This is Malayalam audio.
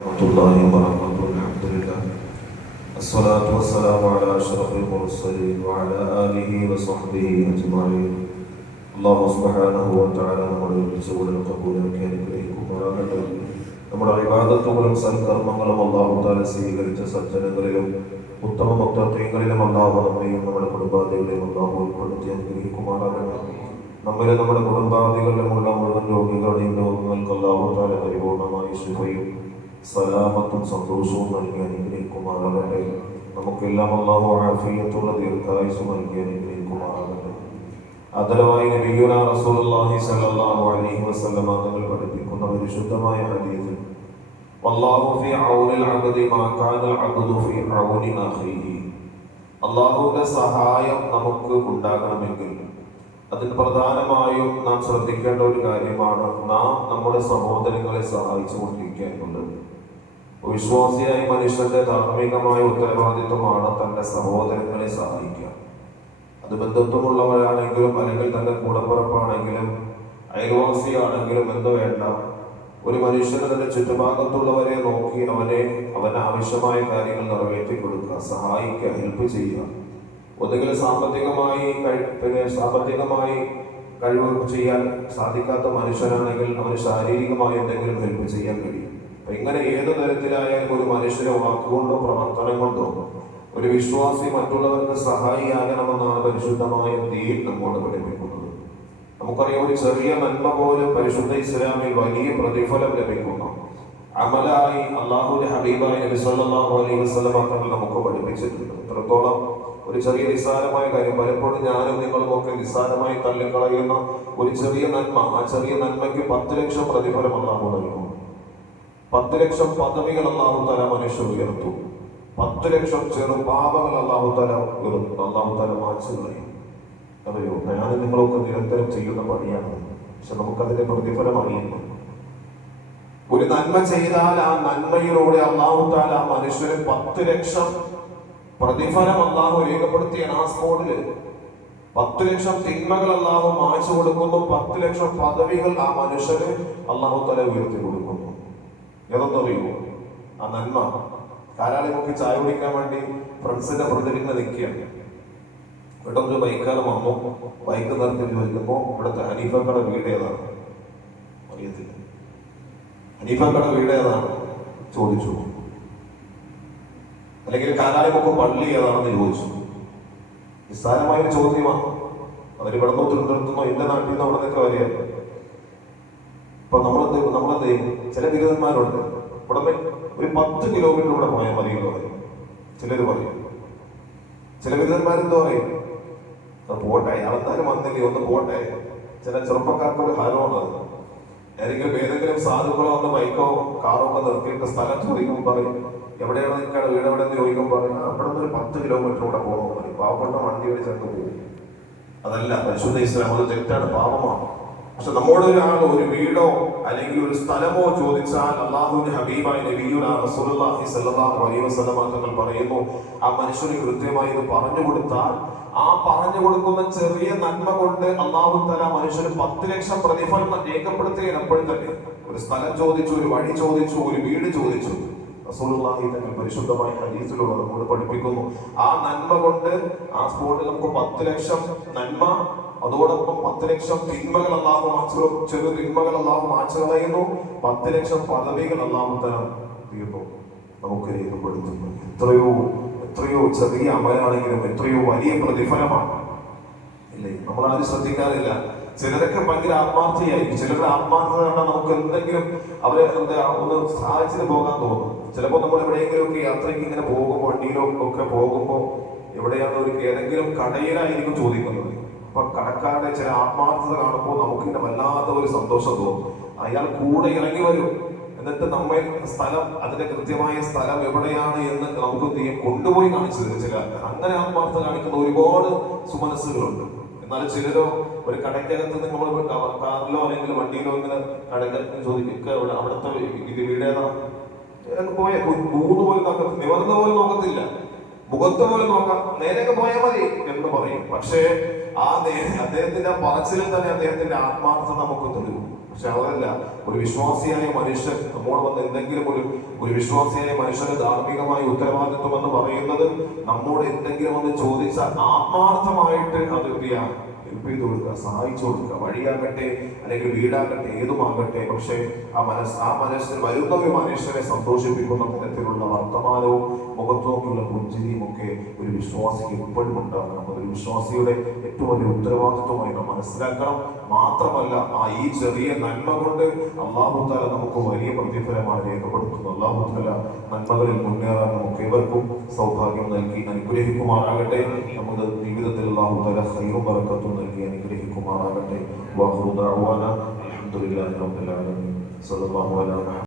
ورحمة الله وبركاته. الحمد لله الصلاة والسلام على أشرف المرسلين وعلى آله وصحبه أجمعين. അല്ലാഹു സുബ്ഹാനഹു വ തആല നമ്മുടെ വിളിച്ചുകൂടൽ കബൂലാക്കി അനുഗ്രഹിക്കുമാറാകട്ടെ. നമ്മുടെ ഇബാദത്തുകളും സൽക്കർമ്മങ്ങളും അല്ലാഹു തആല സ്വീകരിച്ച സജ്ജനങ്ങളിലും ഉത്തമ മുത്തഖീങ്ങളിലും അല്ലാഹു നമ്മയും നമ്മുടെ കുടുംബാദികളെയും അല്ലാഹു ഉൾപ്പെടുത്തി അനുഗ്രഹിക്കുമാറാകട്ടെ. നമ്മിലെ നമ്മുടെ കുടുംബാദികളിലുമുള്ള മുഴുവൻ രോഗികളുടെയും രോഗങ്ങൾക്ക് അല്ലാഹു തആല പരിപൂർണമായി ശിഫയും സലാമത്തും സന്തോഷവും നൽകി അനുഗ്രഹിക്കുമാറാകട്ടെ. നമുക്കെല്ലാം അല്ലാഹു ആഫിയത്തുള്ള ദീർഘായുസ്സ് നൽകി അനുഗ്രഹിക്കുമാറാകട്ടെ. ആദരവായി നബിയുനാ റസൂലുള്ളാഹി സ്വല്ലല്ലാഹു അലൈഹി വസല്ലം തങ്ങൾ പഠിപ്പിക്കുന്ന പരിശുദ്ധമായ ഹദീസ്, വല്ലാഹു ഫീ ഔനിൽ അബ്ദി മാ കാനൽ അബ്ദു ഫീ ഔനി അഖീഹി. അല്ലാഹുവിന്റെ സഹായം നമുക്ക് ഉണ്ടാകണമെങ്കിൽ അതിൽ പ്രധാനമായും നാം ശ്രദ്ധിക്കേണ്ട ഒരു കാര്യമാണ് നാം നമ്മുടെ സഹോദരങ്ങളെ സഹായിച്ചു കൊണ്ടിരിക്കേണ്ടത്. വിശ്വാസിയായ മനുഷ്യന്റെ ധാർമ്മികമായ ഉത്തരവാദിത്വമാണ് തന്റെ സഹോദരങ്ങളെ സഹായിക്കുക. അത് ബന്ധുത്വമുള്ളവരാണെങ്കിലും അല്ലെങ്കിൽ തന്റെ കൂടപ്പിറപ്പാണെങ്കിലും അയൽവാസിയാണെങ്കിലും എന്ന് വേണ്ട, ഒരു മനുഷ്യന് തന്റെ ചുറ്റുഭാഗത്തുള്ളവരെ നോക്കി അവന് ആവശ്യമായ കാര്യങ്ങൾ നിറവേറ്റി കൊടുക്കുക, സഹായിക്കുക, ഹെൽപ്പ് ചെയ്യുക. ഒന്നുകിൽ സാമ്പത്തികമായി കഴിവ് ചെയ്യാൻ സാധിക്കാത്ത മനുഷ്യനാണെങ്കിൽ അവന് ശാരീരികമായി എന്തെങ്കിലും ഹെൽപ്പ് ചെയ്യാൻ കഴിയും. അപ്പൊ ഇങ്ങനെ ഏതു തരത്തിലായാലും ഒരു മനുഷ്യനെ വാക്കുകൊണ്ടോ പ്രവർത്തനം കൊണ്ടോ ഒരു വിശ്വാസി മറ്റുള്ളവർക്ക് സഹായിയാകണമെന്നാണ് പരിശുദ്ധമായ ദീൻ നമ്മോട് പഠിപ്പിക്കുന്നത്. നമുക്കറിയാം, ഒരു ചെറിയ നന്മ പോലും പരിശുദ്ധ ഇസ്ലാമിൽ വലിയ പ്രതിഫലം ലഭിക്കുന്നു അമലായി അല്ലാഹുവിന്റെ ഹബീബായ നബി സല്ലല്ലാഹു അലൈഹി വസല്ലം തങ്ങൾ നമുക്ക് പഠിപ്പിച്ചിട്ടുണ്ട്. എത്രത്തോളം ഒരു ചെറിയ നിസ്സാരമായ കാര്യം, പലപ്പോഴും ഞാനും നിങ്ങളും ഒക്കെ നിസ്സാരമായി തള്ളിക്കളയുന്ന ഒരു ചെറിയ നന്മ, ആ ചെറിയ നന്മയ്ക്ക് 10 ലക്ഷം പ്രതിഫലം അല്ലാഹു നൽകും. 10 ലക്ഷം പദവികൾ അല്ലാഹു തആല മനുഷ്യർ ഉയർത്തും. 10 ലക്ഷം ചെറു പാപങ്ങൾ അല്ലാഹു തആല മായ്ച്ചു കളയും. അറിയോ, ഞാനും നിങ്ങളൊക്കെ നിരന്തരം ചെയ്യുന്ന പണിയാണ്, പക്ഷെ നമുക്കതിന്റെ പ്രതിഫലം അറിയുന്നു. ഒരു നന്മ ചെയ്താൽ ആ നന്മയിലൂടെ അല്ലാഹു തആല മനുഷ്യന് 10 ലക്ഷം പ്രതിഫലം അല്ലാഹു രേഖപ്പെടുത്തിയ ആ സ്പോട്ടില് 10 ലക്ഷം തിന്മകൾ അല്ലാഹു മായ്ച്ചു കൊടുക്കുന്നു. 10 ലക്ഷം പദവികൾ ആ മനുഷ്യന് അല്ലാഹു തആല ഉയർത്തി കൊടുക്കുന്നു. ഏതൊന്നറിയുമോ? ആ നന്മ. കാലാളി നോക്കി ചായ കുടിക്കാൻ വേണ്ടി ഫ്രണ്ട്സിന്റെ ഫ്രണ്ടിലിങ്ങനെ നിൽക്കുകയാണ്. പെട്ടെന്നൊരു ബൈക്കാരൻ വന്നു. ബൈക്ക് നിർത്തി ചോദിക്കുമ്പോ ഇവിടുത്തെ ഹനീഫക്കടെ വീട് ഏതാണ്? അറിയത്തില്ല. ഹനീഫക്കടെ വീട് ഏതാണ് ചോദിച്ചു. അല്ലെങ്കിൽ കാലാളിമുക്ക് പള്ളി ഏതാണെന്ന് ചോദിച്ചു. നിസ്സാരമായൊരു ചോദ്യമാണ്. അതിന് ഇവിടുന്നോ തിരുവനന്തപുരത്തുനിന്നോ എന്റെ നാട്ടിൽ നിന്ന് അവിടെ നിന്നൊക്കെ വരികയാണ്. ഇപ്പൊ നമ്മളെന്ത് ചെയ്യും? ചില ബിരുദന്മാരുണ്ട്, ഇവിടെ ഒരു 10 കിലോമീറ്റർ ഇവിടെ പോയാൽ മതി എന്ന് പറയും. ചിലര് പറയും. ചില ബിരുദന്മാരെന്തോ പറയും, പോട്ടെ, അയാളെന്തായാലും വന്നില്ലേ, ഒന്ന് പോട്ടെ. ചില ചെറുപ്പക്കാർക്ക് ഒരു ഹരമാണ് അത്. ഏതെങ്കിലും സാധുക്കളോ ഒന്ന് ബൈക്കോ കാറോ ഒക്കെ നിർത്തിയിട്ട് സ്ഥലം ചോദിക്കുമ്പോൾ പറയും, എവിടെയാണ് നിൽക്കാണ് വീട്, എവിടെ നിന്ന് ചോദിക്കുമ്പോൾ പറയും, അവിടെ നിന്ന് ഒരു 10 കിലോമീറ്റർ കൂടെ പോകണം പറയും. പാവപ്പെട്ട വണ്ടി വരെ ചേർന്ന് പോകും. അതല്ല പരിശുദ്ധ ഇസ്ലാം, അത് തെറ്റാണ്, പാപമാണ്. പക്ഷെ നമ്മോട് ഒരാൾ ഒരു വീടോ അല്ലെങ്കിൽ ഒരു സ്ഥലമോ ചോദിച്ചാൽ അല്ലാഹുവിന്റെ ഹബീബായ നബിയുനാ റസൂലുള്ളാഹി സ്വല്ലല്ലാഹു അലൈഹി വസല്ലം തങ്ങൾ പറയുന്നു, ആ മനുഷ്യന് കൃത്യമായി ഇത് പറഞ്ഞു കൊടുത്താൽ ആ പറഞ്ഞു കൊടുക്കുന്ന ചെറിയ നന്മ കൊണ്ട് അല്ലാഹു തആല മനുഷ്യന് 10 ലക്ഷം പ്രതിഫലം രേഖപ്പെടുത്തുകയാണ്. എപ്പോഴും തന്നെ ഒരു സ്ഥലം ചോദിച്ചു, ഒരു വഴി ചോദിച്ചു, ഒരു വീട് ചോദിച്ചു, റസൂലുള്ളാഹി തങ്ങൾ പരിശുദ്ധമായ ഹദീസിലൂടെ നമ്മോട് പഠിപ്പിക്കുന്നു, ആ നന്മ കൊണ്ട് ആ സ്പോട്ടിൽ നമുക്ക് 10 ലക്ഷം നന്മ, അതോടൊപ്പം 10 ലക്ഷം തിന്മകൾ അല്ലാഹു മായ്ച്ചു, ചെറു തിന്മകൾ അല്ലാഹു മായ്ച്ചു കളയുന്നു. 10 ലക്ഷം പദവികൾ അല്ലാഹു തആല തീർന്നു നമുക്ക് രേഖപ്പെടുത്തുന്നു. എത്രയോ ചെറിയ അമലാണെങ്കിലും എത്രയോ വലിയ പ്രതിഫലമാണ് ഇല്ലേ? നമ്മളാരും ശ്രദ്ധിക്കാറില്ല. ചിലരൊക്കെ ഭയങ്കര ആത്മാർത്ഥയായിരിക്കും. ചിലരുടെ ആത്മാർത്ഥത കണ്ടാൽ നമുക്ക് എന്തെങ്കിലും അവരെ ഒന്ന് സഹായിച്ചിട്ട് പോകാൻ തോന്നും. ചിലപ്പോൾ നമ്മൾ എവിടെയെങ്കിലും ഒക്കെ യാത്രയ്ക്ക് ഇങ്ങനെ പോകുമ്പോൾ, വണ്ടിയിലോ ഒക്കെ പോകുമ്പോൾ എവിടെയാണ് ഏതെങ്കിലും കടയിലായിരിക്കും ചോദിക്കുന്നത്. അപ്പൊ കടക്കാരുടെ ചില ആത്മാർത്ഥത കാണുമ്പോൾ നമുക്കിങ്ങനെ വല്ലാത്ത ഒരു സന്തോഷം തോന്നും. അയാൾ കൂടെ ഇറങ്ങി വരും, എന്നിട്ട് നമ്മെ സ്ഥലം, അതിന്റെ കൃത്യമായ സ്ഥലം എവിടെയാണ് എന്ന് നമുക്ക് കൊണ്ടുപോയി കാണിച്ചു തരും. ചില അങ്ങനെ ആത്മാർത്ഥത കാണിക്കുന്ന ഒരുപാട് സുമനസ്സുകളുണ്ട്. എന്നാൽ ചിലരോ ഒരു കടയ്ക്കകത്ത് നിന്ന് നമ്മൾ കാറിലോ അല്ലെങ്കിൽ വണ്ടിയിലോ ഇങ്ങനെ കടയ്ക്കകത്ത് ചോദിക്കുക, അവിടുത്തെ വീട് ഏതാണ് പോയ 3 പോലും നോക്കത്തില്ല, നിവർന്ന പോലും നോക്കത്തില്ല, മുഖത്ത് പോലും നോക്കാം, നേരെയൊക്കെ പോയാൽ മതി എന്ന് പറയും. പക്ഷേ അദ്ദേഹത്തിന്റെ പറച്ചിലിൽ തന്നെ അദ്ദേഹത്തിന്റെ ആത്മാർത്ഥത നമുക്ക് തെളിയും. പക്ഷെ അതല്ല, ഒരു വിശ്വാസിയായ മനുഷ്യൻ നമ്മോട് വന്ന് എന്തെങ്കിലും ഒരു വിശ്വാസിയായ മനുഷ്യന് ധാർമ്മികമായ ഉത്തരവാദിത്വം എന്ന് പറയുന്നത് നമ്മോട് എന്തെങ്കിലും ഒന്ന് ചോദിച്ചാൽ ആത്മാർത്ഥമായിട്ട് അത് ഹെൽപ്പ് ചെയ്ത് കൊടുക്കുക, സഹായിച്ചു കൊടുക്കുക. വഴിയാകട്ടെ അല്ലെങ്കിൽ വീടാകട്ടെ, ഏതുമാകട്ടെ. പക്ഷെ ആ മനസ്സിൽ വരുന്ന ഒരു മനുഷ്യനെ സന്തോഷിപ്പിക്കുന്ന തരത്തിലുള്ള വർത്തമാനവും മുഖത്ത് നോക്കിയുള്ള പുഞ്ചിരിയും ഒക്കെ ഒരു വിശ്വാസിക്ക് എപ്പോഴും ഉണ്ടാകണം. അതൊരു വിശ്വാസിയുടെ ഏറ്റവും വലിയ ഉത്തരവാദിത്വമായി നാം മനസ്സിലാക്കണം. മാത്രമല്ല, ഈ ചെറിയ നന്മ കൊണ്ട് അല്ലാഹു തആല നമുക്ക് വലിയ പ്രതിഫലമായി രേഖപ്പെടുത്തുന്നു. അല്ലാഹു തആല നന്മകളിൽ മുന്നേറാൻ നമുക്ക് ഏവർക്കും സൗഭാഗ്യം നൽകി അനുഗ്രഹിക്കുമാറാകട്ടെ. നമ്മുടെ ജീവിതത്തിൽ അല്ലാഹു തആല ഖൈറും ബറക്കത്തും നൽകി അനുഗ്രഹിക്കുമാറാകട്ടെ. വആഖിറു ദഅവാന അൽഹംദുലില്ലാഹി റബ്ബിൽ ആലമീൻ. സ്വല്ലല്ലാഹു അലൈഹി